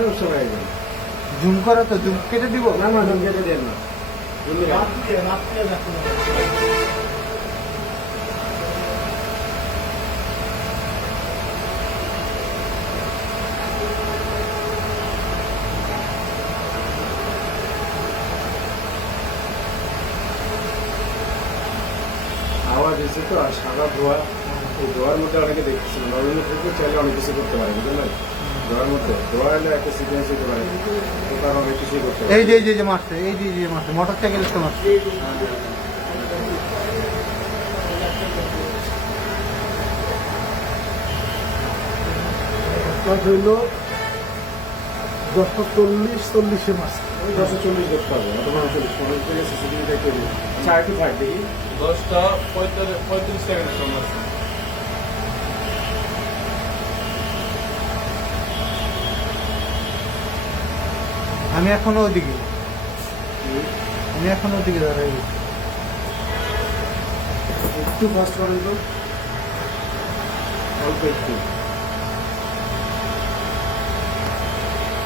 ব্যবসা হয়ে গেল। জুম করা তো জুম কেটে দিব না না জুম কেটে দেন না। আওয়াজ এসে তো আর সাদা ধোয়া, এই ধোয়ার মধ্যে অনেকে দেখতেছিল নর্মাল থেকে চাইলে অনেক কিছু করতে পারে, বুঝলেন? ধোয়ার মধ্যে ধোয়া এলে একটা সিকুয়েন্স হতে পারে, তো তার অনেক কিছুই করতে পারে। এই যে মারছে, এই যে মারছে, মোটর সাইকেল তো মারছে। হইল 10:40 মাস। ওই 1040 দেখতে পারবো, অথবা 40 থেকে সিসিটিভি দেখতে হবে। আচ্ছা একটু থাক দেখি। 10:35 সেকেন্ডের সময় আছে। আমি এখনো ওদিকে দাঁড়াই। একটু ফাস্ট করেন তো, অল্প একটু।